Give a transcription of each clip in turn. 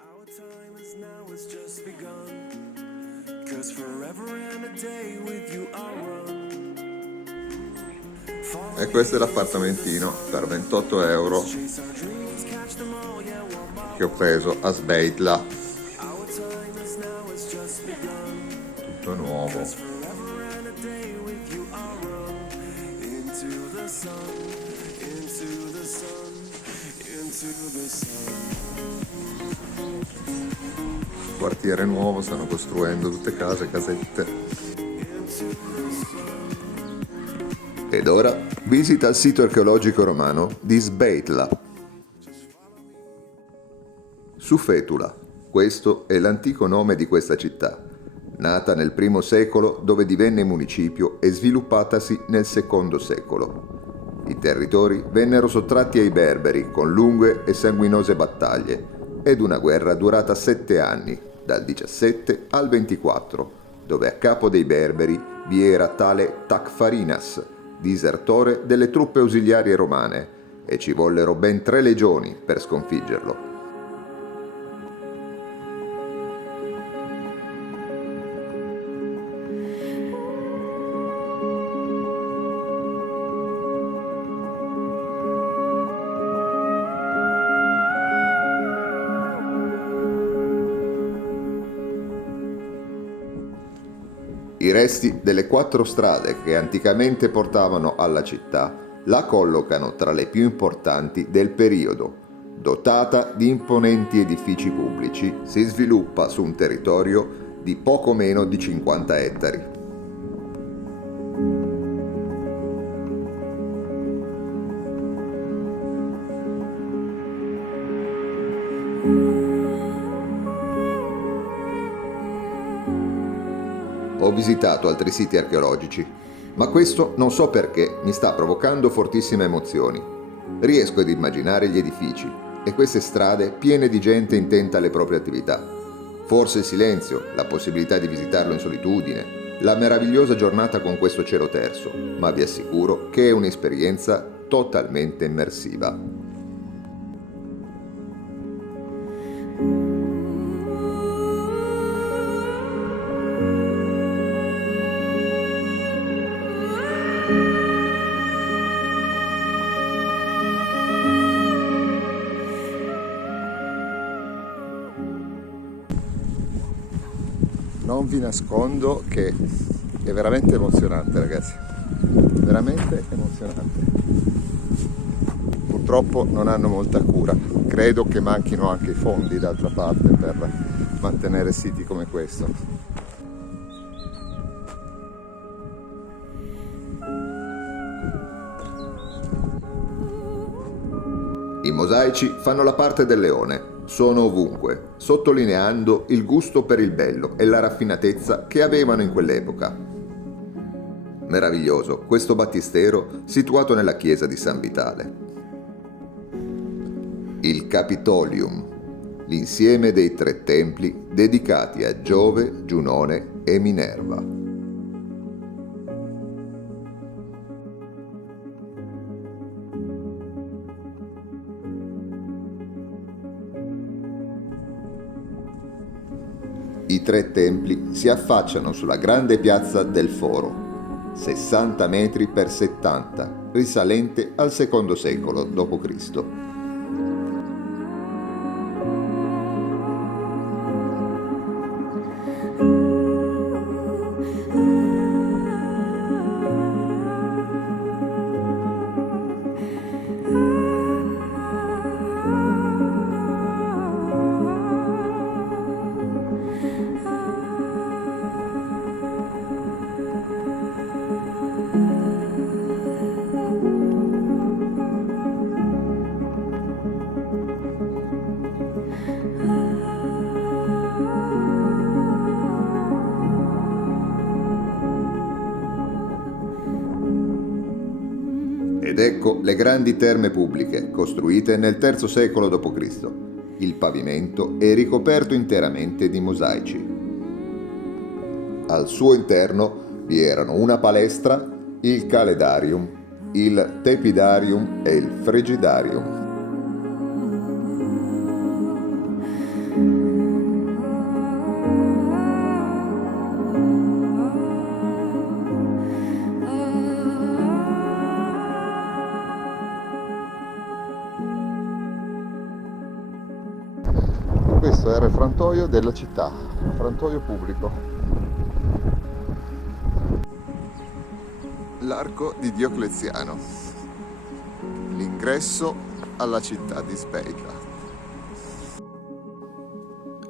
Our time is now, it's just begun. 'Cause forever and a day with you I'll run. E questo è l'appartamentino per 28 euro Chase our dreams, catch them all, yeah, one by che ho preso a Sbeitla, our time is now, it's just begun. tutto nuovo. 'Cause forever and a day with you I'll run. Into the sun, into the sun, into the sun. Quartiere nuovo, stanno costruendo tutte case, casette. Ed ora visita il sito archeologico romano di Sbeitla. Sufetula, questo è l'antico nome di questa città, nata nel I secolo dove divenne municipio e sviluppatasi nel II secolo. I territori vennero sottratti ai berberi con lunghe e sanguinose battaglie ed una guerra durata 7 anni, dal 17 al 24, dove a capo dei berberi vi era tale Tacfarinas, disertore delle truppe ausiliarie romane, e ci vollero ben 3 legioni per sconfiggerlo. I resti delle 4 strade che anticamente portavano alla città la collocano tra le più importanti del periodo. Dotata di imponenti edifici pubblici, si sviluppa su un territorio di poco meno di 50 ettari. Ho visitato altri siti archeologici, ma questo non so perché mi sta provocando fortissime emozioni. Riesco ad immaginare gli edifici e queste strade piene di gente intenta alle proprie attività. Forse il silenzio, la possibilità di visitarlo in solitudine, la meravigliosa giornata con questo cielo terso, ma vi assicuro che è un'esperienza totalmente immersiva. Non vi nascondo che è veramente emozionante, ragazzi, veramente emozionante. Purtroppo non hanno molta cura, credo che manchino anche i fondi d'altra parte per mantenere siti come questo. I mosaici fanno la parte del leone. Sono ovunque, sottolineando il gusto per il bello e la raffinatezza che avevano in quell'epoca. Meraviglioso questo battistero situato nella chiesa di San Vitale. Il Capitolium, l'insieme dei 3 templi dedicati a Giove, Giunone e Minerva. I 3 templi si affacciano sulla grande piazza del Foro, 60 metri per 70, risalente al II secolo d.C. Ed ecco le grandi terme pubbliche, costruite nel III secolo d.C. Il pavimento è ricoperto interamente di mosaici. Al suo interno vi erano una palestra, il caledarium, il tepidarium e il frigidarium. Questo era il frantoio della città, frantoio pubblico. L'arco di Diocleziano, l'ingresso alla città di Sbeitla.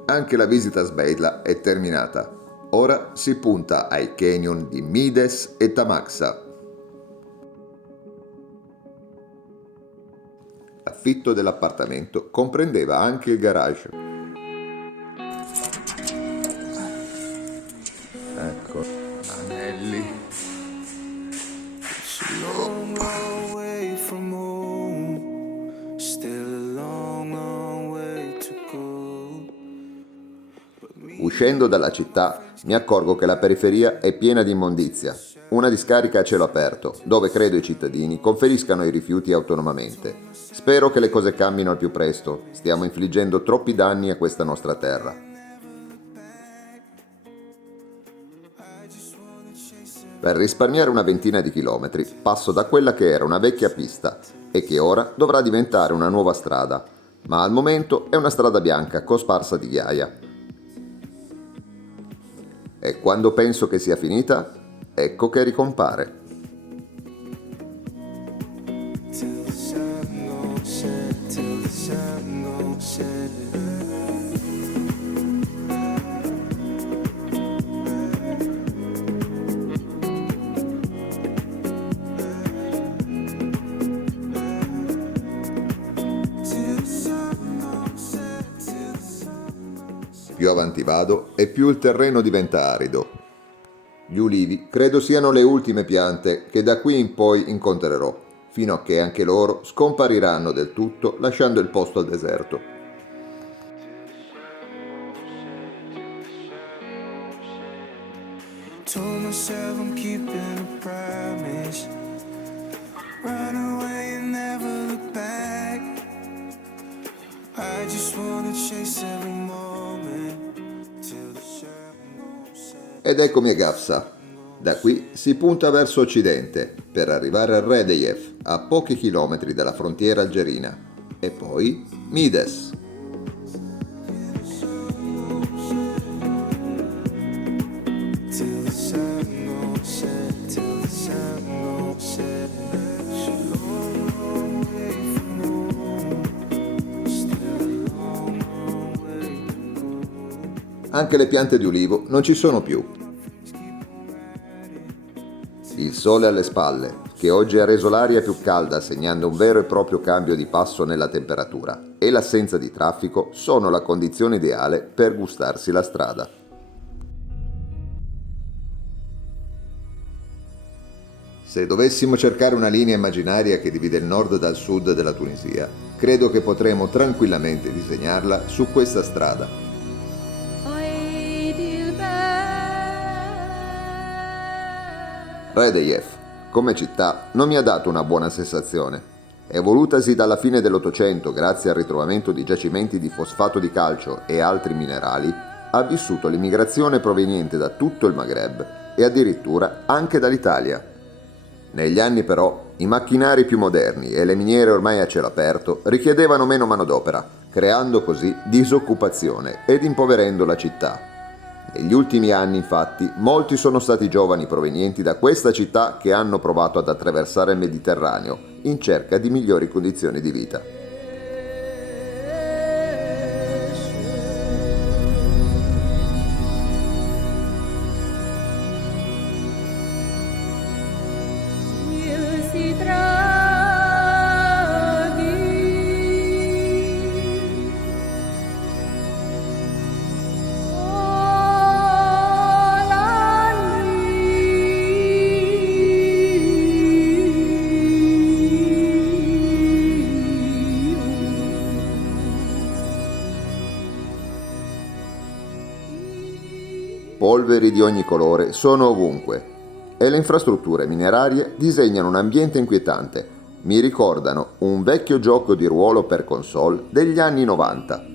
Anche la visita a Sbeitla è terminata. Ora si punta ai canyon di Mides e Tamaxa. L'affitto dell'appartamento comprendeva anche il garage. Ecco, anelli. Long, long way from home. Still a long, long way to go. Uscendo dalla città mi accorgo che la periferia è piena di immondizia. Una discarica a cielo aperto, dove credo i cittadini conferiscano i rifiuti autonomamente. Spero che le cose cambino al più presto. Stiamo infliggendo troppi danni a questa nostra terra. Per risparmiare una ventina di chilometri passo da quella che era una vecchia pista e che ora dovrà diventare una nuova strada, ma al momento è una strada bianca cosparsa di ghiaia. E quando penso che sia finita, ecco che ricompare. Till the sun goes set, till the sun goes set. Più avanti vado e più il terreno diventa arido. Gli ulivi credo siano le ultime piante che da qui in poi incontrerò, fino a che anche loro scompariranno del tutto lasciando il posto al deserto. Told myself I'm keeping a promise. Run away and never look back. I just wanna chase every moment till the sun goes set. Ed eccomi a Gafsa. Da qui si punta verso occidente per arrivare a Redejev, a pochi chilometri dalla frontiera algerina, e poi Mides. Till the sun goes set, till the sun goes set. Long, long way from home. Still a long, long way to go. Anche le piante di ulivo non ci sono più. Il sole alle spalle, che oggi ha reso l'aria più calda segnando un vero e proprio cambio di passo nella temperatura, e l'assenza di traffico sono la condizione ideale per gustarsi la strada. Se dovessimo cercare una linea immaginaria che divide il nord dal sud della Tunisia, credo che potremo tranquillamente disegnarla su questa strada. Redejev, come città, non mi ha dato una buona sensazione. Evolutasi dalla fine dell'Ottocento grazie al ritrovamento di giacimenti di fosfato di calcio e altri minerali, ha vissuto l'immigrazione proveniente da tutto il Maghreb e addirittura anche dall'Italia. Negli anni però i macchinari più moderni e le miniere ormai a cielo aperto richiedevano meno manodopera, creando così disoccupazione ed impoverendo la città. Negli ultimi anni, infatti, molti sono stati giovani provenienti da questa città che hanno provato ad attraversare il Mediterraneo in cerca di migliori condizioni di vita. Polveri di ogni colore sono ovunque e le infrastrutture minerarie disegnano un ambiente inquietante. Mi ricordano un vecchio gioco di ruolo per console degli anni 90.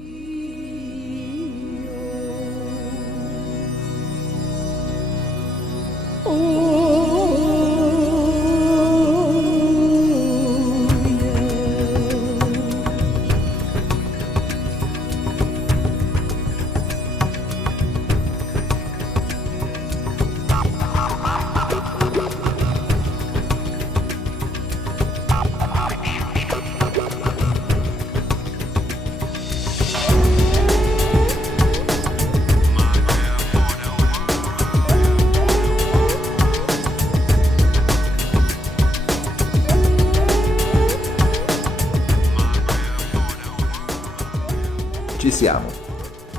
Ci siamo.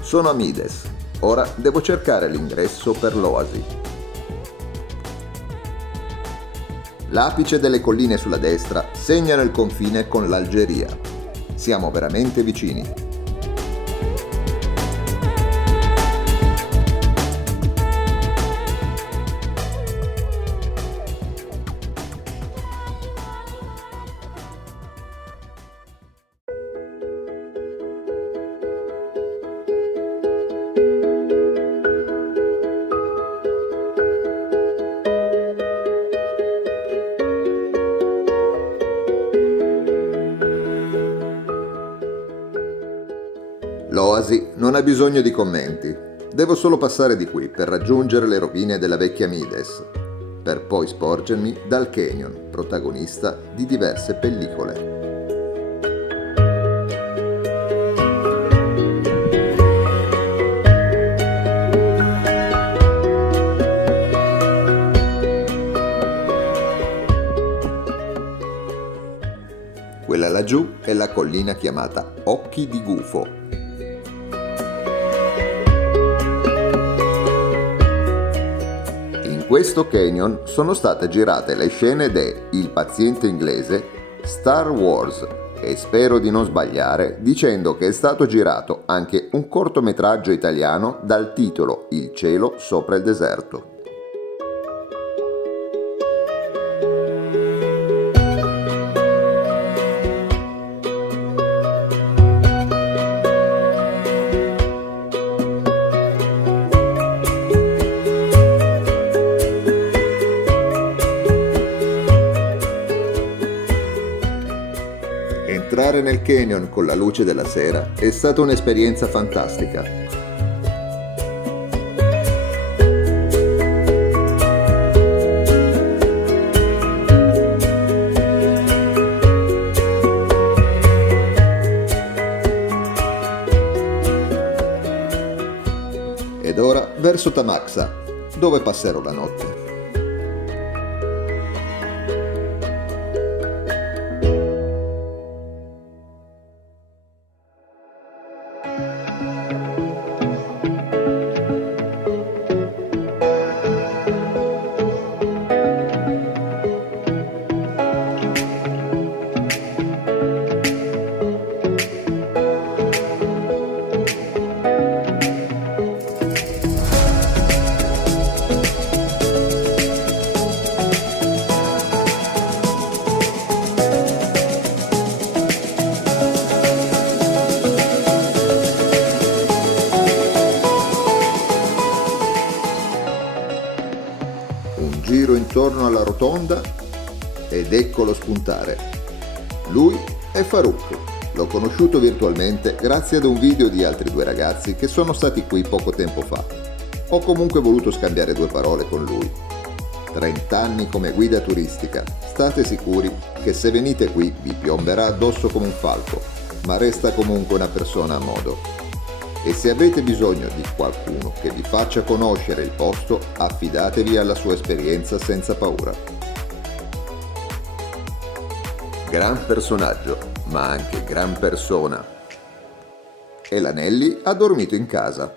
Sono a Mides. Ora devo cercare l'ingresso per l'oasi. L'apice delle colline sulla destra segnano il confine con l'Algeria. Siamo veramente vicini. L'oasi non ha bisogno di commenti. Devo solo passare di qui per raggiungere le rovine della vecchia Mides, per poi sporgermi dal canyon, protagonista di diverse pellicole. Quella laggiù è la collina chiamata Occhi di Gufo. In questo canyon sono state girate le scene de Il paziente inglese, Star Wars, e spero di non sbagliare dicendo che è stato girato anche un cortometraggio italiano dal titolo Il cielo sopra il deserto. Entrare nel canyon con la luce della sera è stata un'esperienza fantastica. Ed ora verso Tamaxa, dove passerò la notte. Un giro intorno alla rotonda ed eccolo spuntare. Lui è Farouk. L'ho conosciuto virtualmente grazie ad un video di altri due ragazzi che sono stati qui poco tempo fa. Ho comunque voluto scambiare due parole con lui. 30 anni come guida turistica. State sicuri che se venite qui vi piomberà addosso come un falco, ma resta comunque una persona a modo. E se avete bisogno di qualcuno che vi faccia conoscere il posto, affidatevi alla sua esperienza senza paura. Gran personaggio, ma anche gran persona. E l'Anelli ha dormito in casa.